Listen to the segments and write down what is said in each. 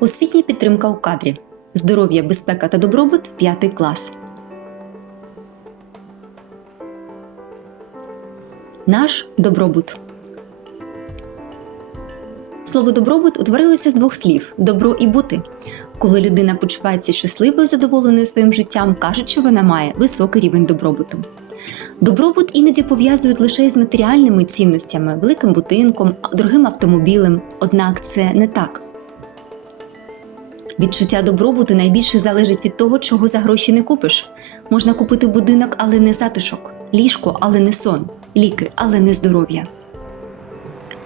Освітня підтримка у кадрі. Здоров'я, безпека та добробут 5 клас. Наш добробут. Слово добробут утворилося з двох слів добро і бути. Коли людина почувається щасливою, задоволеною своїм життям, кажуть, що вона має високий рівень добробуту. Добробут іноді пов'язують лише із матеріальними цінностями, великим будинком, дорогим автомобілем. Однак це не так. Відчуття добробуту найбільше залежить від того, чого за гроші не купиш. Можна купити будинок, але не затишок, ліжко, але не сон, ліки, але не здоров'я.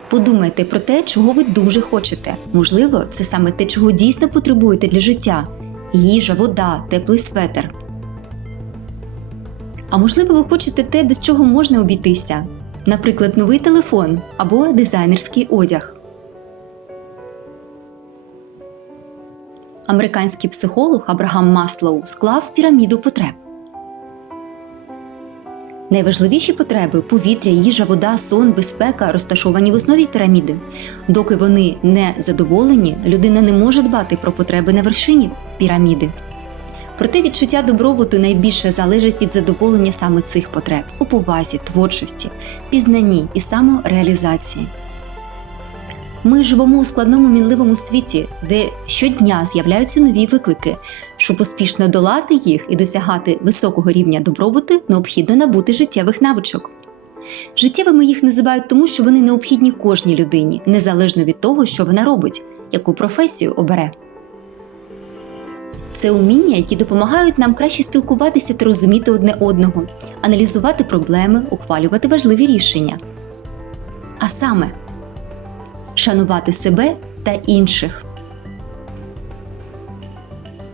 Подумайте про те, чого ви дуже хочете. Можливо, це саме те, чого дійсно потребуєте для життя: їжа, вода, теплий светр. А можливо, ви хочете те, без чого можна обійтися, наприклад, новий телефон або дизайнерський одяг. Американський психолог Абрагам Маслоу склав піраміду потреб. Найважливіші потреби повітря, їжа, вода, сон, безпека розташовані в основі піраміди. Доки вони не задоволені, людина не може дбати про потреби на вершині піраміди. Проте відчуття добробуту найбільше залежить від задоволення саме цих потреб у повазі, творчості, пізнанні і самореалізації. Ми живемо у складному мінливому світі, де щодня з'являються нові виклики. Щоб успішно долати їх і досягати високого рівня добробуту, необхідно набути життєвих навичок. Життєвими їх називають тому, що вони необхідні кожній людині, незалежно від того, що вона робить, яку професію обере. Це уміння, які допомагають нам краще спілкуватися та розуміти одне одного, аналізувати проблеми, ухвалювати важливі рішення. А саме шанувати себе та інших,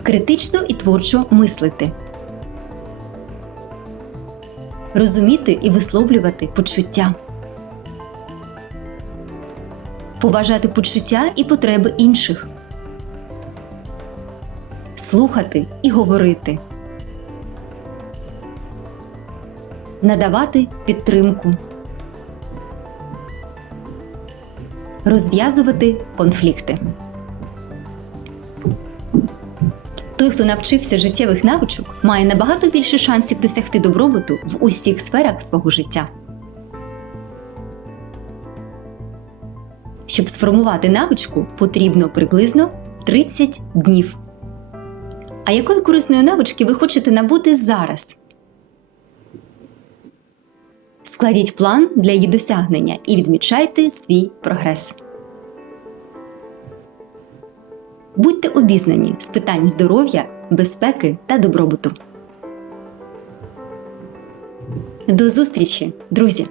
критично і творчо мислити, розуміти і висловлювати почуття, поважати почуття і потреби інших, слухати і говорити, надавати підтримку. Розв'язувати конфлікти. Той, хто навчився життєвих навичок, має набагато більше шансів досягти добробуту в усіх сферах свого життя. Щоб сформувати навичку, потрібно приблизно 30 днів. А якої корисної навички ви хочете набути зараз? Складіть план для її досягнення і відмічайте свій прогрес. Будьте обізнані з питань здоров'я, безпеки та добробуту. До зустрічі, друзі!